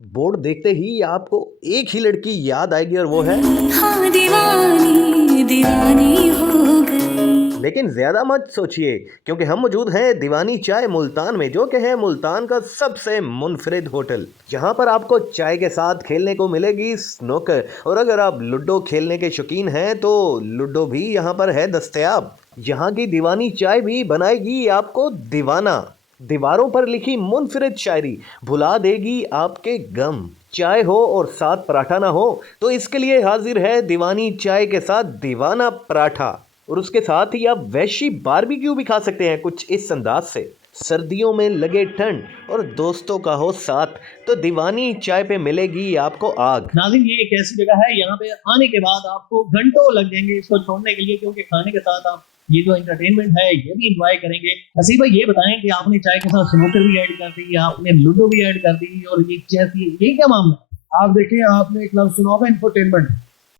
Board देखते ही आपको एक ही लड़की याद आएगी और वो है। हाँ दीवानी दीवानी हो गई। लेकिन ज्यादा मत सोचिए क्योंकि हम मौजूद हैं दीवानी चाय मुल्तान में, जो कि है मुल्तान का सबसे मुनफरिद होटल। यहाँ पर आपको चाय के साथ खेलने को मिलेगी स्नूकर, और अगर आप लूडो खेलने के शौकीन हैं तो लूडो भी यहाँ पर है दस्तयाब। यहाँ की दीवानी चाय भी बनाएगी आपको दीवाना। दीवारों पर लिखी मुनफरिद शायरी भुला देगी आपके गम। चाय हो और साथ पराठा ना हो तो इसके लिए हाजिर है दीवानी चाय के साथ दीवाना पराठा। और उसके साथ ही आप वैशी बारबेक्यू भी खा सकते हैं कुछ इस अंदाज से। सर्दियों में लगे ठंड और दोस्तों का हो साथ तो दीवानी चाय पे मिलेगी आपको आग। नाज़रीन, ये एक ऐसी जगह है, यहाँ पे आने के बाद आपको घंटों लग जाएंगे इसको छोड़ने के लिए, क्योंकि खाने के साथ आप ये जो एंटरटेनमेंट है ये भी इंजॉय करेंगे। हसीब भाई, ये बताएं कि आपने चाय के साथ स्नूकर भी ऐड कर दी, आपने लूडो भी ऐड कर दी, और ये चेस, ये क्या मामला है? आप देखिए, आपने एक लफ्ज सुना होगा इंफोटेनमेंट,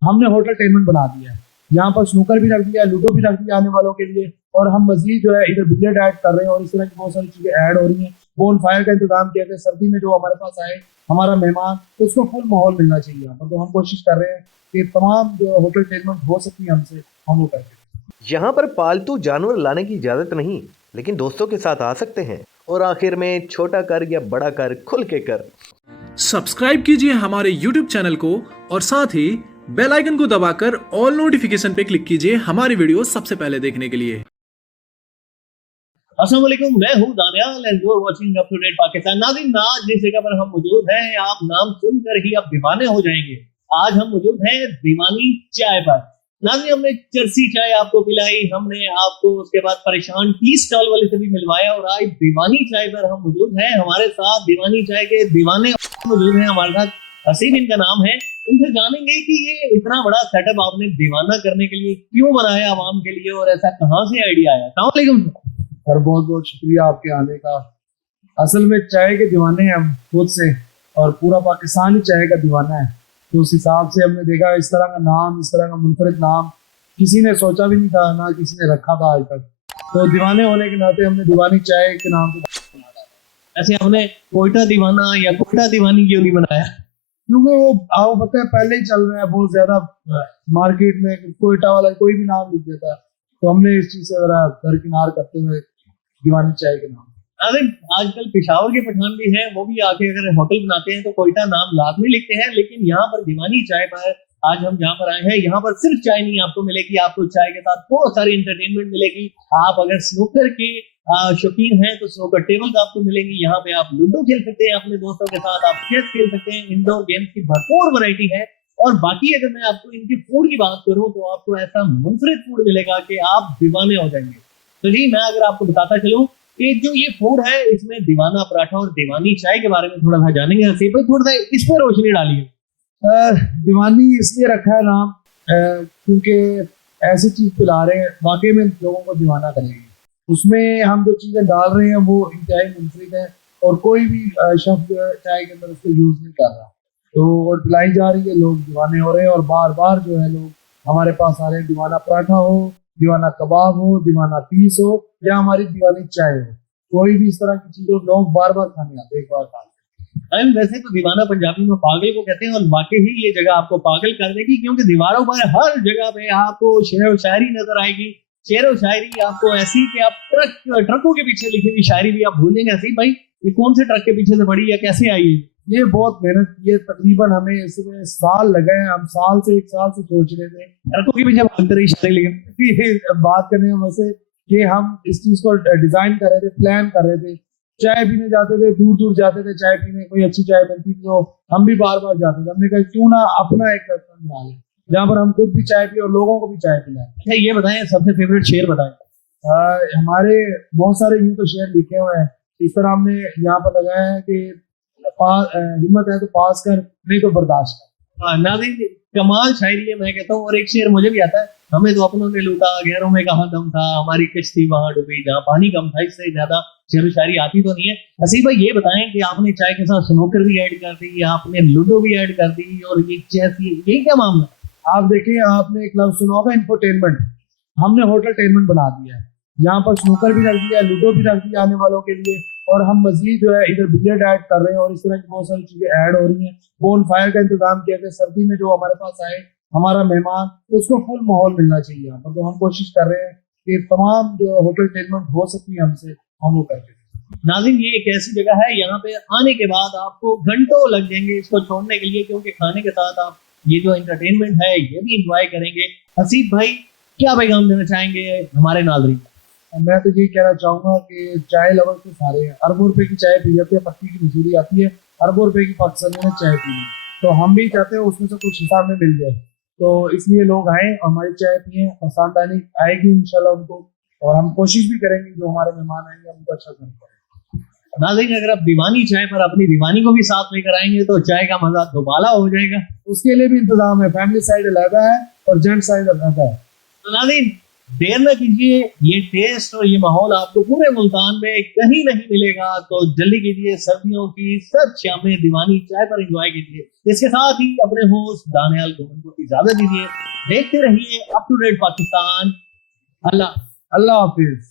हमने होटल टेनमेंट बना दिया है। यहाँ पर स्नूकर भी रख दिया, लूडो भी रख दिया आने वालों के लिए, और हम मजीद जो है इधर बिलियर्ड ऐड कर रहे हैं, और इस तरह की बहुत सारी चीजें ऐड हो रही हैं। बोन फायर का इंतजाम किया गया, सर्दी में जो हमारे पास आए हमारा मेहमान, तो उसको फुल माहौल मिलना चाहिए यहाँ पर। तो हम कोशिश कर रहे हैं कि तमाम जो होटल टेनमेंट हो सकती है हमसे, हम वो करके। यहाँ पर पालतू जानवर लाने की इजाज़त नहीं, लेकिन दोस्तों के साथ आ सकते हैं। और आखिर में छोटा कर या बड़ा कर, खुल के कर। सब्सक्राइब कीजिए हमारे YouTube चैनल को और साथ ही बेल आइकन को दबाकर ऑल नोटिफिकेशन पे क्लिक कीजिए हमारी वीडियो सबसे पहले देखने के लिए। अस्सलाम वालेकुम, मैं हूं Daniyal and you are watching up to date Pakistan. नाज़रीन, आज जिस जगह पर हम मौजूद हैं, आप नाम सुनकर ही आप दीवाने हो जाएंगे। आज हम मौजूद हैं दीवानी चाय पर। नाज़रीन, हमने चरसी चाय आपको पिलाई, हमने आपको उसके बाद परेशान टी स्टॉल वाले से भी मिलवाया, और आज दीवानी चाय पर हम मौजूद हैं। हमारे साथ दीवानी चाय के दीवाने मौजूद हैं, हमारे साथ हसीब इनका नाम है। इनसे जानेंगे कि ये इतना बड़ा सेटअप आपने दीवाना करने के लिए क्यों बनाया आवाम के लिए, और ऐसा कहाँ से आइडिया आया। अस्सलाम वालेकुम सर, बहुत बहुत शुक्रिया आपके आने का। असल में चाय के दीवाने हैं हम खुद से, और पूरा पाकिस्तान ही चाय का दीवाना है। तो उस हिसाब से हमने देखा इस तरह का नाम, इस तरह का मुनफरिद नाम किसी ने सोचा भी नहीं था, ना किसी ने रखा था आज तक। तो दीवाने होने के नाते हमने दीवानी चाय के नाम पे। ऐसे हमने कोयटा दीवाना या कोयटा दीवानी क्यों नहीं बनाया? क्योंकि वो आपको पता है पहले ही चल रहा है बहुत ज्यादा मार्केट में, कोयटा वाला कोई भी नाम लिख देता है। तो हमने इस चीज से जरा दरकिनार करते हुए दीवानी चाय के नाम। अरे आजकल पेशावर के पठान भी हैं, वो भी आके अगर होटल बनाते हैं तो कोयटा नाम लाजमी लिखते हैं। लेकिन यहाँ पर दीवानी चाय पर आज हम यहाँ पर आए हैं। यहाँ पर सिर्फ चाय नहीं आपको मिलेगी, आपको चाय के साथ बहुत सारी एंटरटेनमेंट मिलेगी। आप अगर स्नूकर के शौकीन हैं तो स्नूकर टेबल्स आपको मिलेंगी। यहाँ पे आप लूडो खेल सकते हैं अपने दोस्तों के साथ, आप चेस खेल सकते हैं। इंडोर गेम्स की भरपूर वैरायटी है। और बाकी अगर मैं आपको इनकी फूड की बात करूं तो आपको ऐसा मुनफरिद फूड मिलेगा कि आप दीवाने हो जाएंगे। तो जी, मैं अगर आपको बताता चलूं कि जो ये फूड है, इसमें दीवाना पराठा और दीवानी चाय के बारे में थोड़ा सा जानेंगे। हसीब भाई, थोड़ा सा इस पर रोशनी डालिए। दीवानी इसलिए रखा है नाम क्योंकि ऐसी चीज पिला रहे हैं वाकई में लोगों को दीवाना करेंगे। उसमें हम जो चीजें डाल रहे हैं वो इंतहाई मुनफरिद है, और कोई भी शब्द चाय के अंदर उसको यूज नहीं कर रहा। तो वो पिलाई जा रही है, लोग दीवाने हो रहे हैं, और बार बार जो है लोग हमारे पास आ रहे हैं। दीवाना पराठा हो, दीवाना कबाब हो, दीवाना पीस हो, या हमारी दीवानी चाय हो, कोई भी इस तरह की चीजों लोग बार बार खाने आते हैं, एक बार खा। वैसे तो दीवाना पंजाबी में पागल को कहते हैं, और वाकई ही ये जगह आपको पागल कर देगी, क्योंकि दीवारों पर हर जगह पे आपको शेर व शायरी नजर आएगी। शेर व शायरी आपको ऐसी कि आप ट्रकों के पीछे लिखी हुई शायरी भी आप भूलेंगे। ऐसी भाई, ये कौन से ट्रक के पीछे से पड़ी या कैसे आई है? ये बहुत मेहनत की है, तकरीबन हमें इसमें साल लगे हैं। हम एक साल से सोच रहे थे ट्रकों के पीछे भागते रही शायरी, लेकिन बात करने में वैसे कि हम इस चीज को डिजाइन कर रहे थे, प्लान कर रहे थे। चाय पीने जाते थे, दूर दूर जाते थे चाय पीने, कोई अच्छी चाय मिलती थी तो हम भी बार बार जाते थे। हमने कहा क्यों ना अपना एक रेस्टोरेंट बना लें जहाँ पर हम खुद भी चाय पिए और लोगों को भी चाय पिलाएं। अच्छा, ये बताएं सबसे फेवरेट शेर बताएं। हमारे बहुत सारे यूं तो शेर लिखे हुए हैं। इस तरह हमने यहाँ पर लगाया है कि हिम्मत है तो पास कर, नहीं तो बर्दाश्त कर। हाँ नाज़रीन, कमाल शायरी है मैं कहता हूँ। और एक शेर मुझे भी आता है, हमें तो अपनों ने लूटा, गैरों में कहाँ दम था, हमारी कश्ती वहां डूबी जहाँ पानी कम था। इससे ज्यादा शेर शायरी आती तो नहीं है। हसीब भाई, ये बताएं कि आपने चाय के साथ स्नूकर भी ऐड कर दी, आपने लूडो भी ऐड कर दी, और ये चेस, ये क्या मामला? आप देखिए, आपने एक लफ्ज सुना होगा इंफोटेनमेंट, हमने होटल टेनमेंट बना दिया है। यहाँ पर स्नूकर भी रख दिया, लूडो भी रख दिया आने वालों के लिए, और हम मजीद जो है इधर बिलियर्ड ऐड कर रहे हैं और इस तरह की बहुत सारी चीजें ऐड हो रही हैं। बोन फायर का इंतजाम किया गया, सर्दी में जो हमारे पास आए हमारा मेहमान तो उसको फुल माहौल मिलना चाहिए यहाँ पर। तो हम कोशिश कर रहे हैं कि तमाम जो होटल टेनमेंट हो सकती है हमसे हम वो करके। नाज़रीन, ये एक ऐसी जगह है यहाँ पे आने के बाद आपको घंटों लग जाएंगे इसको छोड़ने के लिए, क्योंकि खाने के साथ आप ये जो एंटरटेनमेंट है ये भी इंजॉय करेंगे। हसीब भाई, क्या पैगाम देना चाहेंगे हमारे नाज़रीन? मैं तो ये कहना चाहूंगा कि चाय लवर तो सारे हैं, अरबों रुपए की चाय पी जाती है, पत्ती की मजदूरी आती है, अरबों रुपए की पाकिस्तानी ने चाय पी, तो हम भी चाहते हैं उसमें से कुछ हिसाब में मिल जाए। तो इसलिए लोग आए, हमारी चाय पिए, पसंद आएगी इंशाल्लाह उनको, और हम कोशिश भी करेंगे जो हमारे मेहमान आएंगे उनको अच्छा करें। नाज़रीन, अगर आप दीवानी चाय पर अपनी दीवानी को भी साथ लेकर आएंगे तो चाय का मजा दोबाला हो जाएगा। उसके लिए भी इंतजाम है, फैमिली साइड अलग है और जेंट साइड अलग है। तो नाज़रीन, देर न कीजिए, ये टेस्ट और ये माहौल आपको पूरे मुल्तान में कहीं नहीं मिलेगा, तो जल्दी कीजिए, सर्दियों की सब शामें दीवानी चाय पर एंजॉय कीजिए। इसके साथ ही अपने होस्ट दानियाल गोमन को इजाजत दीजिए। देखते रहिए अप टू डेट पाकिस्तान। अल्लाह अल्लाह हाफिज।